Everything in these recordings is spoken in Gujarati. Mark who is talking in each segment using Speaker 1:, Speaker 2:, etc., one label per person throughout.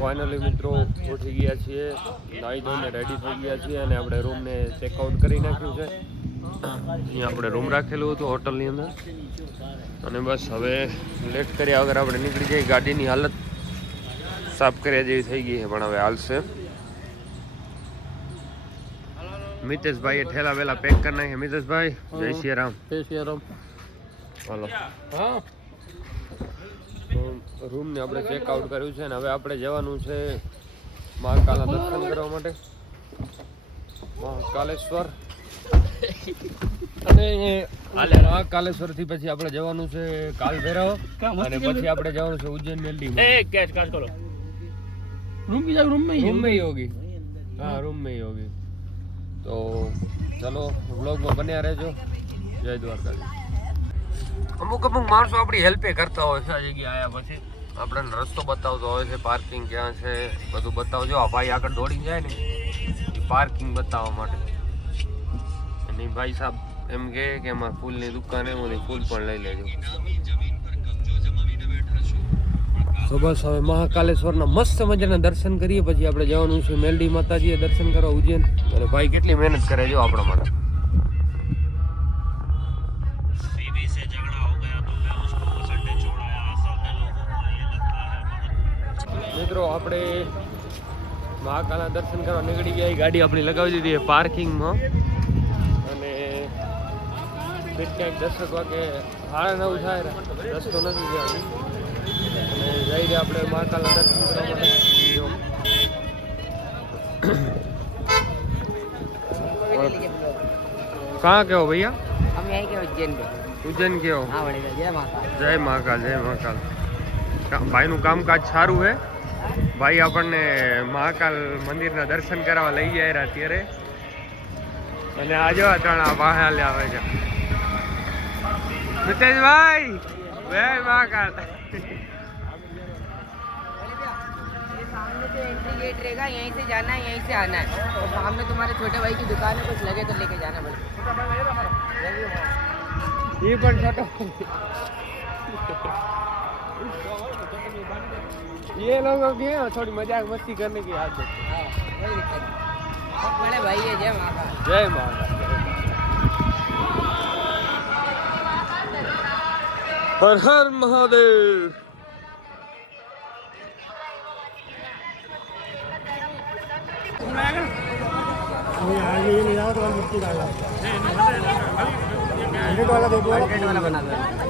Speaker 1: ફાઇનલી મિત્રો ઉઠી ગયા છીએ. નાહી ધોઈને રેડી થઈ ગયા છીએ અને આપણે રૂમને ચેકઆઉટ કરી નાખ્યું છે. અહીંયા આપણે રૂમ રાખેલું હતું હોટલની અંદર. અને બસ હવે લેટ કર્યા વગર આપણે નીકળી જઈએ. ગાડીની હાલત સાફ કર્યા જેવી થઈ ગઈ છે પણ હવે હાલશે. મિતેશભાઈએ ઠેલા વેલા પેક કરી નાખ્યા. મિતેશભાઈ જય શ્રી રામ
Speaker 2: જય શ્રી રામ
Speaker 1: હાલો.
Speaker 2: હા.
Speaker 1: રૂમને આપણે ચેક આઉટ કર્યું છે ને હવે આપણે જવાનું છે મહાકાલના દર્શન કરવા માટે. મહાકાલેશ્વર. અને મહાકાલેશ્વરથી પછી આપણે જવાનું છે કાલ ભૈરવ અને પછી આપણે જવાનું છે ઉજ્જૈન મેલડી
Speaker 2: રૂમ કી રૂમ મે
Speaker 1: રૂમ મે હોગી. હા રૂમ મે હોગી. તો ચલો વ્લોગમાં બન્યા રહેજો. જય દ્વારકાધીશ. અમુક અમુક માણસો આપણી હેલ્પે કરતા હોય છે. આ જગ્યાએ આવ્યા પછી આપણને રસ્તો બતાવતો હોય છે પાર્કિંગ ક્યાં છે બધું બતાવજો. આ ભાઈ આગળ દોડી જાય ને એ પાર્કિંગ બતાવવા માટે. અને ભાઈ સાહેબ એમ કહે કે એમાં ફૂલની દુકાન એમ ઓલી ફૂલ પણ લઈ લેજો. તો બસ હવે મહાકાલેશ્વરના મસ્ત મજાના દર્શન કરીએ. પછી આપણે જવાનું છે મેલડી માતાજીએ દર્શન કરવા ઉજ્જૈન. અને ભાઈ કેટલી મહેનત કરે જો આપણા માટે. આપણે મહાકાલના દર્શન કરવા નીકળી ગયા. ગાડી આપણી લગાવી દીધી પાર્કિંગમાં. અને ફીટ ક્યાંક દર્શક વાગે સાડા નવું થાય રસ્તો નથી ગયા અને જઈ રહ્યા આપણે મહાકાલના દર્શન કરવા માટે કાં
Speaker 3: કેવો ભૈયા? અમે અહીં કેવો
Speaker 1: ઉજ્જૈન
Speaker 3: ઉજ્જૈન કેવો? જય મહાકાલ.
Speaker 1: જય મહાકાલ જય મહાકાલ. ભાઈનું કામકાજ સારું છે ભાઈ આપણને મહાકાલ મંદિરના દર્શન કરાવવા લઈ જાય રહ્યા અત્યારે અને આજે આ ત્રણ આ વાહે હાલ્યા આવે છે મિતેશભાઈ જય મહાકાલ
Speaker 3: ये सामने जो एंट्री गेट रहेगा यहीं से जाना है यहीं से आना है और सामने तुम्हारे छोटे भाई की दुकान है कुछ लगे तो लेके जाना बोले
Speaker 1: ये पण छोटो ये लोगों की है थोड़ी मज़ाक मस्ती करने की आदत है।
Speaker 3: हाँ बड़े भाई है जय माता
Speaker 1: जय महाकाल हर हर महादेव
Speaker 3: हंड्रेड वाला बना दो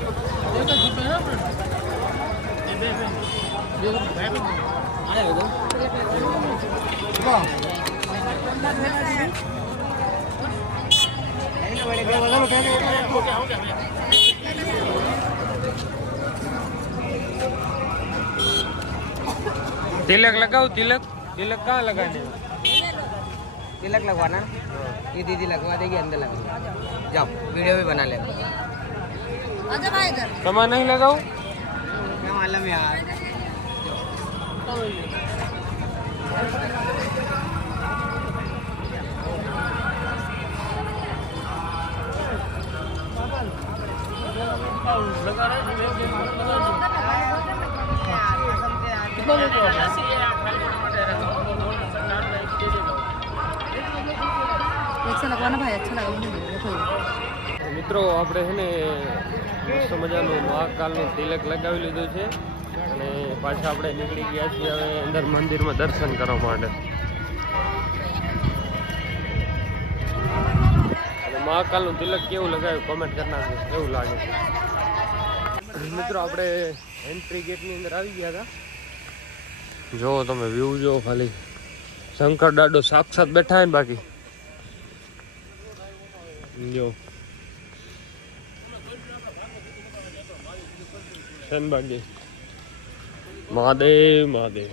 Speaker 3: ना सब रखते हैं
Speaker 1: तिलक लगाओ तिलक तिलक कहाँ लगाने
Speaker 3: तिलक लगवाना है? ये दीदी लगवा देगी अंदर लगवा जाओ वीडियो भी बना ले
Speaker 1: तुम्हें नहीं लगाओ
Speaker 3: क्या मालूम यार
Speaker 1: મિત્રો, આપણે છે ને મસ્ત મજાનું મહાકાલનું તિલક લગાવી લીધું છે અને પાછા આપણે નીકળી ગયા છીએ હવે અંદર મંદિરમાં દર્શન કરવા માટે. મહાકાલનું તિલક કેવું લગાવ્યું? કોમેન્ટ કરી કેવું લાગે? છે મિત્રો, આપણે એન્ટ્રી ગેટની અંદર આવી ગયા હતા. જો તમે વ્યૂ જો, ખાલી શંકર દાડો સાક્ષાત બેઠા ને બાકી. જો. શનબાગી. મહાદેવ મહાદેવ.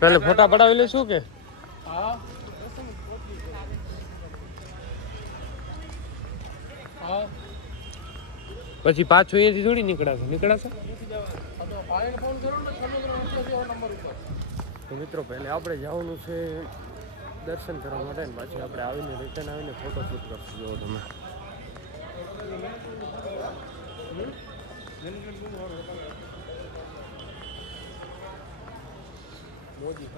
Speaker 1: પેલે ફોટા પડાવી લઈશું કે? પછી પાછું અહીંયાથી થોડી નીકળાશે. નીકળાશે?
Speaker 2: તો
Speaker 1: મિત્રો, પહેલે આપણે જવાનું છે દર્શન કરવા માટે ને પાછી આપણે આવીને રિટર્ન આવીને ફોટો શૂટ કરશું. જો તમે. મોદી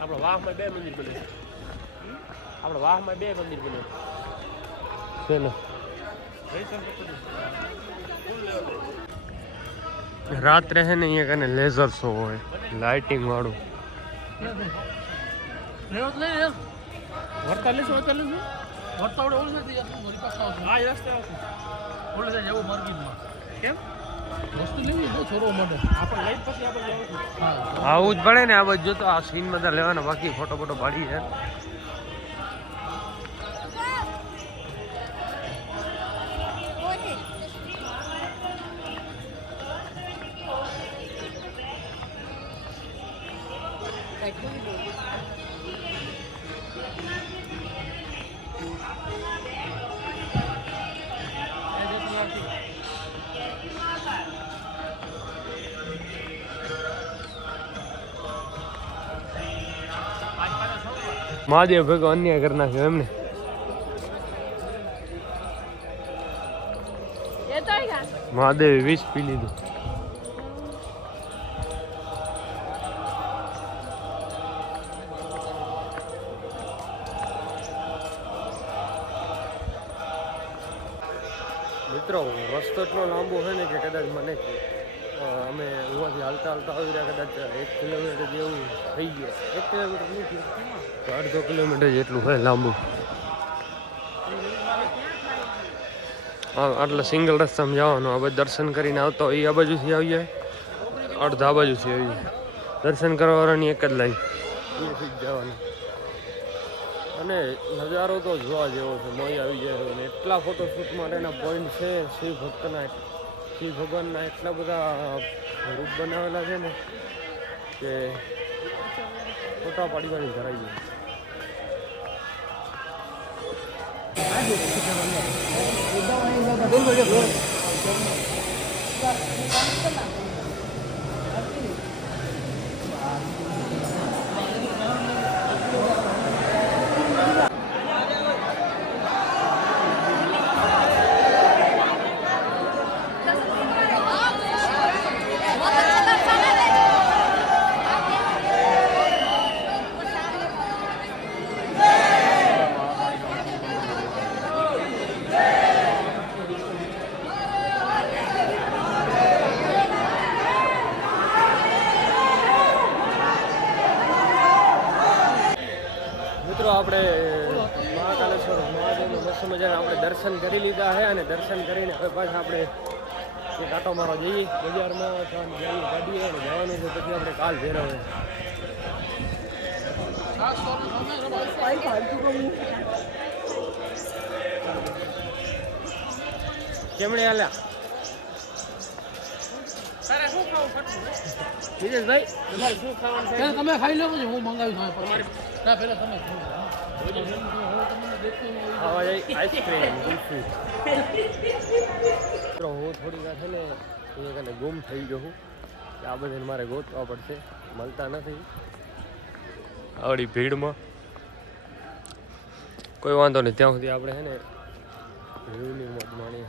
Speaker 1: આપણે વાહમાં બે મંદિર બને આપણે વાહમાં બે મંદિર બને છે. ને રાત્રે છે ને અહીંયા કને લેઝર શો હોય લાઇટિંગ વાળું.
Speaker 2: લેવો જ નહીં યાર વર્તા લેશું વર્તા લેશું વર્તા વડે નથી મારી પાસે આવશે હા એ રસ્તે આવશે ઓલે જાય જવું માર્કેટમાં. કેમ? વસ્તુ લેવી બહુ છોરો માટે. આપણે લઈ પછી આપણે લેવું
Speaker 1: આવું જ પડે ને આ બધું તો આ સીન બધા લેવાના બાકી ફોટો ફોટો પાડી છે. મહાદેવ ભેગો અન્યાય કરી નાખ્યો એમને. મહાદેવે વિષ પી લીધું. મિત્રો રસ્તો એટલો લાંબો છે ને કે કદાચ મને અમે ઉવાથી હાલતા હાલતા આવી રહ્યા કદાચ એક કિલોમીટર જેવું થઈ ગયો. એક કિલોમીટર નહીં થયું. અડધો કિલોમીટર જેટલું હોય લાંબુ. આટલા સિંગલ રસ્તામાં જવાનું આ બાજુ દર્શન કરીને આવતો હોય એ આ બાજુથી આવી જાય? અડધા બાજુથી આવી જાય. દર્શન કરવાવાળાની એક જ લાઈન. જવાનું. અને નજારો તો જોવા જેવો છે મોઈ આવી જાય એટલા ફોટોશૂટ માટેના પોઈન્ટ છે. શિવ ભક્તના શિવ ભગવાનના એટલા બધા રૂપ બનાવેલા છે ને કે ફોટા પાડવાની ધરાઈ જાય મિત્રો આપણે મહાકાલેશ્વર મહાદેવનું મસ્ત મજાના આપણે દર્શન કરી લીધા છે અને દર્શન કરીને હવે પાછા આપણે એક આટો મારવા જઈએ બજારમાં અથવા જઈએ ગાડીએ અને જવાનું છે પછી આપણે કાલ
Speaker 2: રમાય
Speaker 1: કેમણે હાલ્યા નિલેશભાઈ? તમારે શું ખાવાનું
Speaker 2: તમે ખાઈ લો પછી હું મંગાવી દઉં તમારી ના પહેલા તમે
Speaker 1: આઈસ્ક્રીમ હું થોડી વાર છે ને અહીંયા કને ગુમ થઈ ગયો કે આ બધાને મારે ગોતવા પડશે. મળતા નથી. આવડી ભીડમાં. કોઈ વાંધો નહીં ત્યાં સુધી આપણે છે ને વ્યૂની મોજ માણીએ.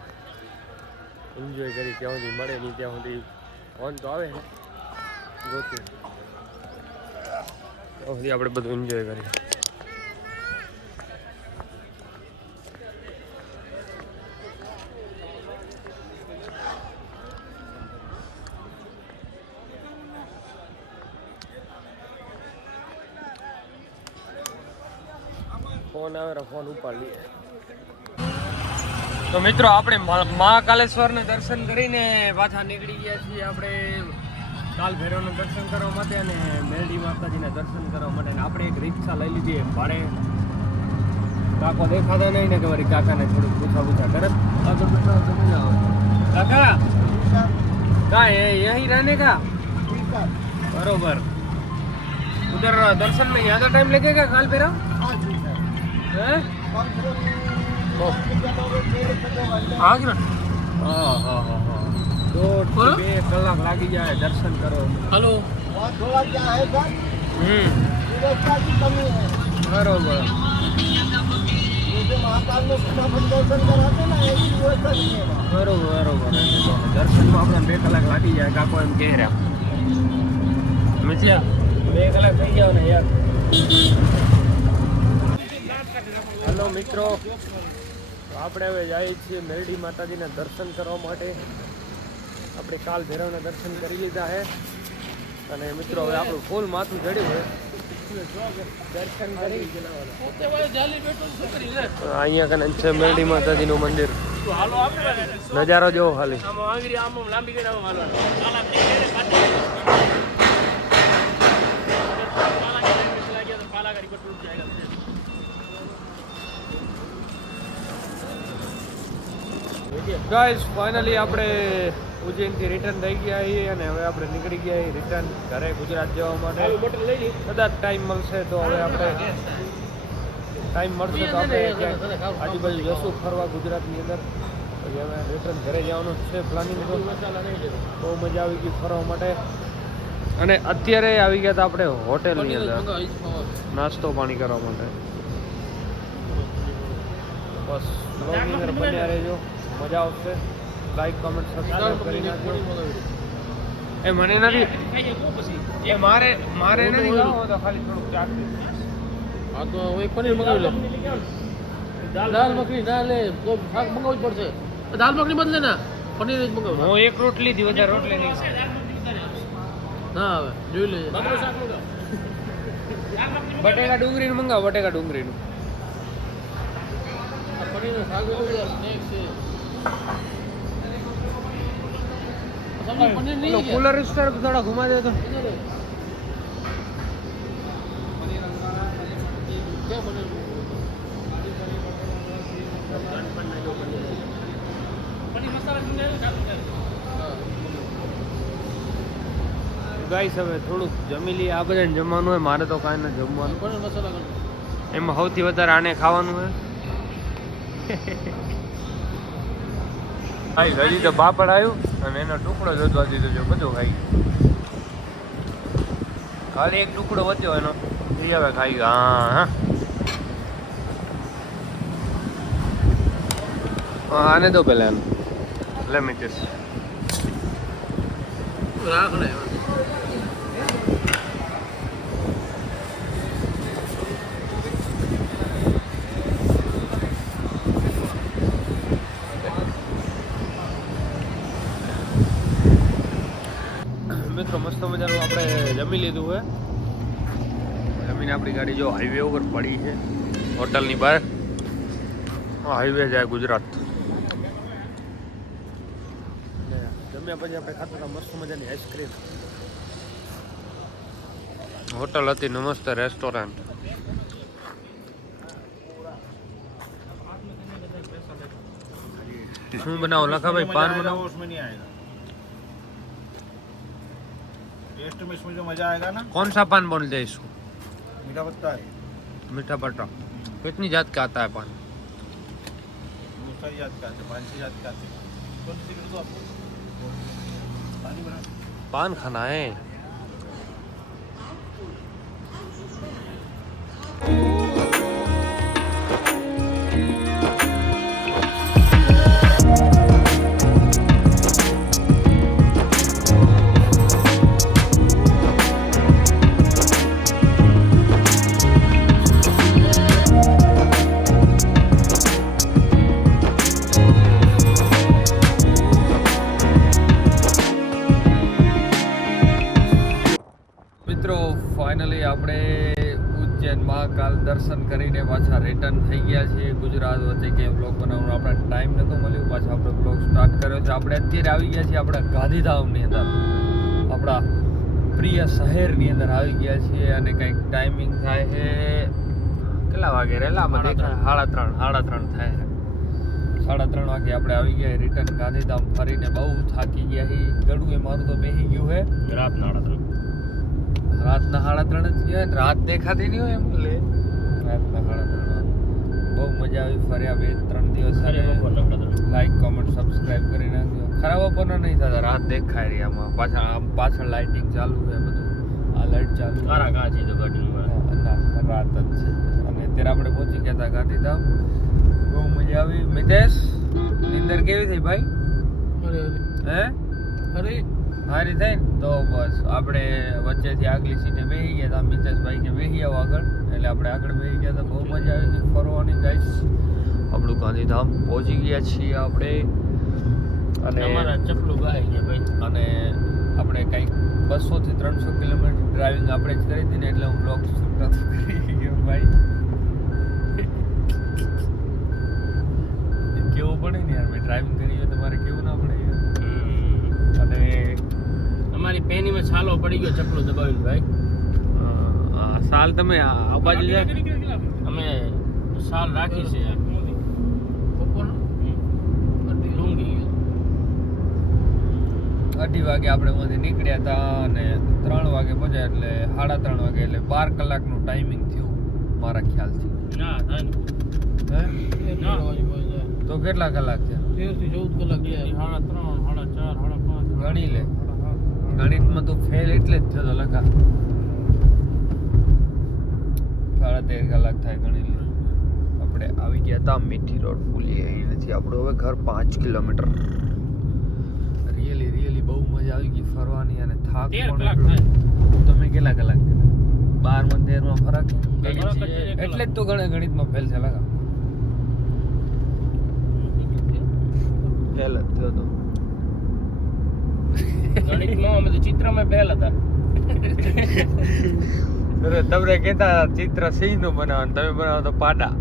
Speaker 1: એન્જોય કરી ત્યાં સુધી મળે નહીં ત્યાં સુધી ફોન તો આવે ને ગોતું ત્યાં સુધી આપણે બધું એન્જોય કરીએ ફોન આવે તો ફોન ઉપાડ લઈએ તો મિત્રો આપણે મા- મહાકાલેશ્વરના દર્શન કરીને પાછા નીકળી ગયા છીએ આપણે કાલ ભૈરવના દર્શન કરવા માટે અને મેરડી માતાજીના દર્શન કરવા માટે અને આપણે એક રિક્ષા લઈ લીધી એમ ભાડે કાકો દેખાતા નહીં ને કે મારી કાકાને થોડુંક પૂછા પૂછા કરે આગળ બેઠા હો તો મજા આવે કાકા का है यही रहने का बरोबर उधर दर्शन में ज्यादा टाइम लगेगा काल पेरा हैं?
Speaker 2: હા
Speaker 1: આગ્રા કલાક લાગી જાય દર્શન કરો
Speaker 2: હલો.
Speaker 1: હમ. બરોબર. બરોબર બરોબર. દર્શનમાં આપણે બે કલાક લાગી જાય કાકો એમ કે રહ્યા. મિથિયા બે કલાક થઈ ગયા ને યાર. હલો મિત્રો. આપણે હવે જઈએ છીએ મેરડી માતાજીના દર્શન કરવા માટે આપણે કાલ ભૈરવના દર્શન કરી લીધા છે અને મિત્રો હવે આપણું ફૂલ માથું જડ્યું હોય દર્શન કરી અહીંયા કને છે મેરડી માતાજીનું મંદિર નજારો જોવો ખાલી
Speaker 2: લાંબી કરી આમ હાલવાનું ચાલ આપણે ઘેરે પાછી પાલા કે લાઈન ચલા ગયા તો પાલા કરી કટ રૂપ જાયગા
Speaker 1: ગાઈસ ફાઇનલી આપણે ઉજ્જૈનથી રિટર્ન થઈ ગયા છીએ અને હવે આપણે નીકળી ગયા છીએ રિટર્ન ઘરે ગુજરાત જવા માટે. કદાચ ટાઈમ મળશે તો હવે આપણે ટાઈમ મળશે તો આપણે આજુબાજુ જશું ફરવા ગુજરાતની અંદર. પછી હવે રિટર્ન ઘરે જવાનું છે પ્લાનિંગ તો. બહુ મજા આવી ગઈ ફરવા માટે. અને અત્યારે આવી ગયા હતા આપણે હોટેલની અંદર. નાસ્તો પાણી કરવા માટે. બસ બ્લોગની અંદર બન્યા રહેજો. મજા આવશે. લાઈક કમેન્ટ સબસ્ક્રાઇબ કરી નાખજો. એ મને નથી. એ મારે મારે નથી ખાવું તો ખાલી થોડુંક ચાટ
Speaker 2: હા તો હવે પનીર મંગાવી લે દાલ મખની ના લે તો શાક મંગાવવું જ પડશે. દાલ મખની બદલે ના પનીર જ મંગાવ.
Speaker 1: હું એક રોટલી થી વધારે રોટલી નહીં.
Speaker 2: ના હવે જોઈ લે
Speaker 1: બટેકા ડુંગળીનું મંગાવ બટેકા ડુંગળીનું.
Speaker 2: પનીર શાક સ્નેક છે. મસાલા સિંગ આવ્યો, ચાલુ કર. હા.
Speaker 1: ગાઈસ હવે થોડુંક જમી લઈએ આ બધાને જમવાનું હોય મારે તો કાંઈ ન જમવાનું એમાં સૌથી વધારે આને ખાવાનું હોય ભાઈ હજી તો પાપડ આવ્યું અને એનો ટુકડો જોતવા દીધો છે. બધું ખાઈ ગયું. ખાલી એક ટુકડો વધ્યો એનો. એ હવે ખાઈ ગયો. હા હા. હા, આને દો પેલા એમ. લે મિચેસ
Speaker 2: રાખ ને
Speaker 1: મિત્રો, મસ્ત મજાનું આપણે જમી લીધું છે જમીને આપણી ગાડી જો હાઈવે ઉપર પડી છે, હોટલની બહાર. હાઈવે જાય ગુજરાત. જમ્યા પછી આપણે ખાતા મસ્ત મજાની આઈસ્ક્રીમ હોટલ હતી નમસ્તે રેસ્ટોરન્ટ શું બનાવો? લખાભાઈ, પાન બનાવો?
Speaker 4: નહીં આવેગા टेस्ट में इसमें जो मज़ा आएगा ना?
Speaker 1: कौन सा पान बोलते हैं इसको?
Speaker 4: मीठा पत्ता है।
Speaker 1: मीठा पट्टा कितनी जात का आता है पान?
Speaker 4: सारी जात का आते हैं, पाँच छह जात का आते हैं। पानी
Speaker 1: पान खाना है। ગુજરાત વચ્ચે કે બ્લોગ બનાવવાનો આપણે ટાઈમ નહોતો મળ્યો. પાછો આપણે બ્લોગ સ્ટાર્ટ કર્યો છે. આપણે અત્યારે આવી ગયા છીએ આપણા ગાંધીધામની અંદર. આપણા પ્રિય શહેરની અંદર આવી ગયા છીએ અને કંઈક ટાઈમિંગ થાય છે. કેટલા વાગે રહેલા મને સાડા ત્રણ. સાડા ત્રણ. થાય સાડા ત્રણ વાગે આપણે આવી ગયા રિટર્ન ગાંધીધામ ફરીને બહુ થાકી ગયા હી ગળું એ મારું તો બેસી ગયું છે.
Speaker 2: રાત ના
Speaker 1: રાતના સાડા ત્રણ જ ગયા રાત દેખાતી નહીં હોય એમ. લે. રાતના સાડા ત્રણ. બહુ મજા આવી. ફર્યા બે ત્રણ દિવસ લાઈક કોમેન્ટ સબસ્ક્રાઇબ કરી નાખજો. ખરાબ બપોરના નહીં થતા રાત દેખાય રહી આમાં. પાછળ આમ પાછળ લાઇટિંગ ચાલુ છે બધું. આ લાઇટ ચાલુ.
Speaker 2: કારા કાચ છે તો ગાડીમાં
Speaker 1: રાત જ છે. અને ત્યારે આપણે પહોંચી ગયા હતા ગાંધીધામ. બહુ મજા આવી. મિતેશ નિંદર કેવી થઈ ભાઈ? હે?
Speaker 2: અરે
Speaker 1: સારી થઈ ને તો બસ. આપણે વચ્ચેથી આગલી સીટે બેસી ગયા હતા મિતેશભાઈને બેસી આવો આગળ. એટલે આપણે આગળ બેસી ગયા હતા બહુ મજા આવી હતી ફરવાની ગાઈસ આપણું ગાંધીધામ પહોંચી ગયા છીએ આપણે. અને
Speaker 2: અમારા ચપલું ગાય ગયા ભાઈ.
Speaker 1: અને આપણે કંઈક બસોથી ત્રણસો કિલોમીટર ડ્રાઇવિંગ આપણે જ કરી હતી ને એટલે હું બ્લોગ શૂટ નથી કરી ગયો ભાઈ. કેવું પડે ને યાર મેં ડ્રાઇવિંગ કરી હોય તમારે કેવું ના પડે યાર અને
Speaker 2: અમારી પેનીમાં છાલો પડી ગયો ચપલો દબાવીને ભાઈ
Speaker 1: સાલ તમે આ બાજુ
Speaker 2: અમે સાલ રાખી છે
Speaker 1: અઢી વાગે આપણે માંથી નીકળ્યા હતા અને ત્રણ વાગે પહોંચ્યા એટલે સાડા ત્રણ વાગે એટલે બાર કલાકનું ટાઈમિંગ થયું મારા ખ્યાલથી તો કેટલા કલાક
Speaker 2: છે તેરથી ચૌદ કલાક ગયા સાડા ત્રણ સાડા ચાર સાડા પાંચ
Speaker 1: ગણી લે ગણિતમાં તો ફેલ એટલે જ થયો લખા. સાડા તેર કલાક થાય ગણી લે. આપણે આવી ગયા હતા મીઠી રોડ પુલી અહીંયાથી આપણું હવે ઘર પાંચ કિલોમીટર. રિયલી રિયલી બહુ મજા આવી ગઈ ફરવાની અને થાક પણ તમે કેટલા કલાક બારમાં તેરમાં ફરક? એટલે જ તો ગણે ગણિતમાં ફેલ છે લગા ફેલ જ થયો તો.
Speaker 2: ગણિતમાં અમે તો ચિત્રમાં પહેલ હતા.
Speaker 1: અરે તમને કહેતા ચિત્ર સિંહનું બનાવવાનું તમે બનાવો તો પાડા.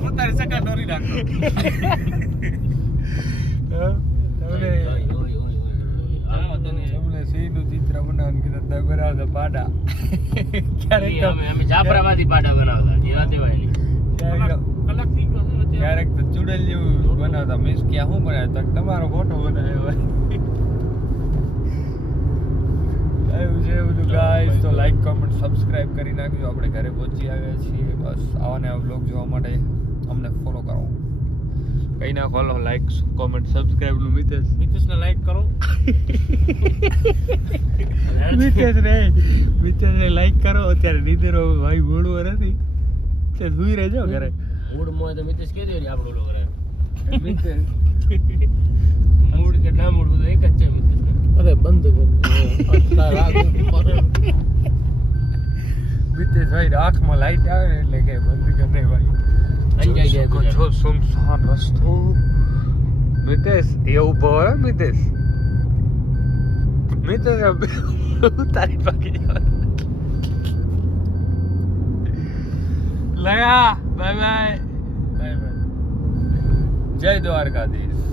Speaker 2: પોતાની સકા દોરી નાખો.
Speaker 1: પાડા. ક્યારેક
Speaker 2: અમે જાફરાબાદી પાડા બનાવતા ની
Speaker 1: ક્યારેક
Speaker 2: કલાક
Speaker 1: ક્યારેક તો ચૂડેલ જેવું બનાવતા મીન્સ ક્યાં શું બનાવે? તો તમારો ફોટો બનાવ્યો એવું. છે બધું. ગાઈસ તો લાઈક કોમેન્ટ સબસ્ક્રાઇબ કરી નાખજો. આપણે ઘરે પહોંચી આવ્યા છીએ. બસ આવા નવા બ્લોગ જોવા માટે અમને ફોલો કરો. કઈ ના ફોલો લાઈક કોમેન્ટ સબસ્ક્રાઇબનું મિતેશ.
Speaker 2: મિતેશને લાઈક કરો.
Speaker 1: મિતેશ રે મિતેશ ને લાઈક કરો. અત્યારે નીંદર ભાઈ બોલવા નથી. તે સુઈ રહેજો ઘરે.
Speaker 2: મૂડ મોય તો મિતેશ કે દે આપણો લોકો રે
Speaker 1: મિતેશ.
Speaker 2: મૂડ કે ના મૂડ બધું એક જ છે મિતેશ અરે બંધ
Speaker 1: મિતેશ ભાઈ આંખમાં લાઈટ આવે એટલે કે બંધ કર દે ભાઈ.
Speaker 2: અંજાઈ
Speaker 1: છો? સુમસાન રસ્તો. મિતેશ એ ઊભો હોય મિતેશ. મિતેશ તારી પાકી જાવ લયા. Bye bye.
Speaker 2: Bye bye.
Speaker 1: જય દ્વારકાધીશ.